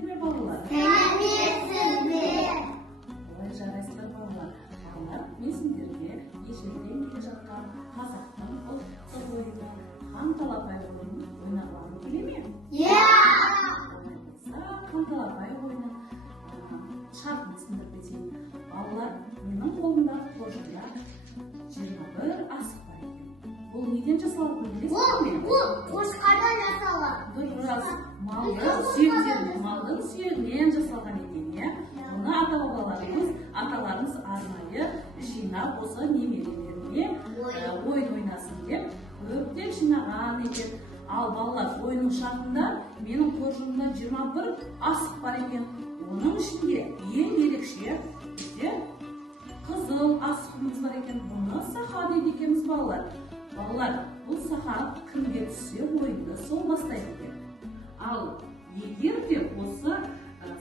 Сенесіздер ме балалар? Сенесіздер. Ой, жарайсыздар балалар. Балалар, мен сендерге ежелден келе жатқан қазақтың ұлттық ойыны Қанталапай ойынын ойнағыларың келе ме? Қанталапай ойынын шартын түсіндіріп кетейін. Балалар, менің қолымда қоржында 21 асық бар екен. Бұл неден жасалатынын білесіздер ме? Қошқардан жасалады. Дұрыс. Малдың сүйегінен жасалған екен, иә? Оны аталарымыз арнайы жинап осы немерелеріне ойын ойнасын деп көптен жинаған екен. Ал балалар, ойынның шартында менің қоржынымда 21 асық бар екен. Оның ішінде ең ерекше қызыл асығымыз бар екен. Бұны саха дейді екенбіз балалар. Балалар, бұл саха кімге түссе ойынды сол бастайды екен. Ал егер де осы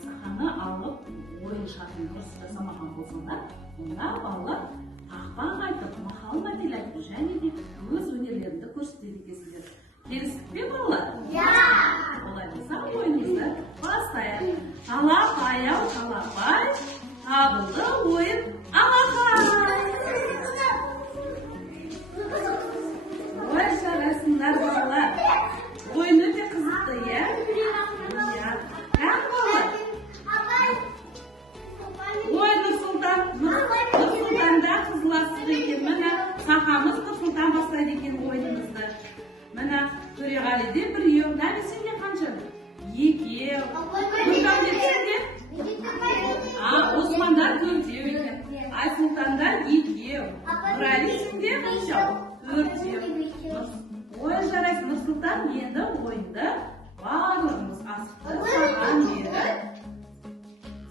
саханы алып ойын шартын дұрыс жасамаған болсаңдар, онда балалар тақпақ айтып, мақал-мәтел айтып, және де өз өнерлеріңді көрсетеді екенсіздер. Келістік пе балалар? Олай болса ойынымызды бастайық. Алапай-ау, алапай, табылды ойын алапай. Ой, жарайсыңдар балалар. Ойын өте қызықты, иә? Ой, Нұрсұлтанда қызыл асық екен. Міне, сахамыз Нұрсұлтан бастайды екен ойынымызды. Міне, Төреғалиде біреу. Нәбі, сенде қанша? Екеу. Нұрдәулетте? Османдар төртеу екен. Айсұлтандар екеу. Нұрәли сенде қанша? Төртеу. Ой, жарайсың, Нұрсұлтан енді ойынды барлығымыз асықты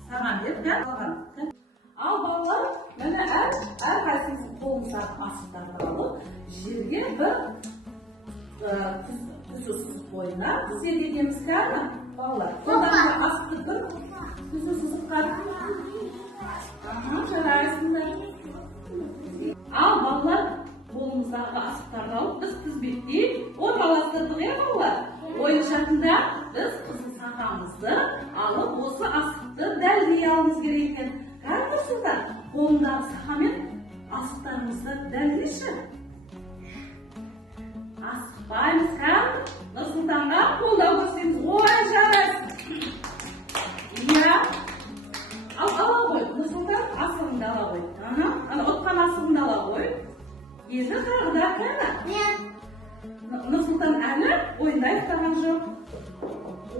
саған беріп алған. Ал балалар, міне әрқайсымыздың қолымыздағы асықтарды алып, жерге бір түзу сызық бойына сердегеміз кәні балалар. Қолдағы асықты бір түзу сызыққа. Жарайсыңдар. Ал балалар, қолымыздағы асықтарды алып, біз тізбектей орналастырдық, е балалар. Ойын шартында біз қызыл сахамызды алып, осы асықты дәлдей алуымыз керек екен. Нұрсұлтан, қолындағы сахамен асықтарымызды дәлдейші. Асықпаймыз, Нұрсұлтанға қолдау көрсетеміз. Ой, жарайсың. Иә. Ала ғой, Нұрсұлтан, асығыңды ала ғой. Отқан асығыңды ала ғой. Езі қағыда кәні? Нұрсұлтан әлі ойында аяқтаған жоқ.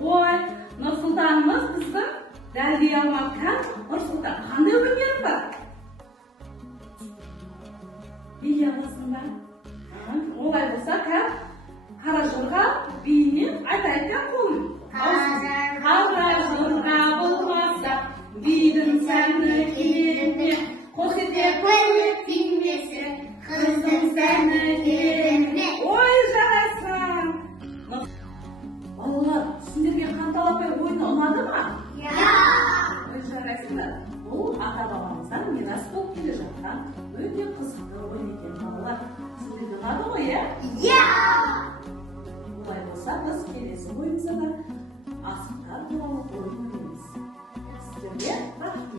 Ой, Нұрсұлтанымыз біздің дәлдей алмақ кән. Нұрсұлтан, қандай өнерің бар? Бей аласың ба? Олай болса кән, қара жорға бейінен айтайық кән қолын. Қара жорға болмаса, бейдің сәні келме, қос ете көйлек тимесе, қыздың сәні келме. Ой, жарайсың. Балалар, сендерге Қанталапай ойыны ұнады ма? Ой, жарайсыңдар. Бұл ата-бабамыздан мирас болып келе жатқан өте қызықты ойын екен балалар. Сендерге ұнады ғой, иә? Олай болса, біз келесі ойымызда асықтар туралы ойын ойнаймыз. Сіздерге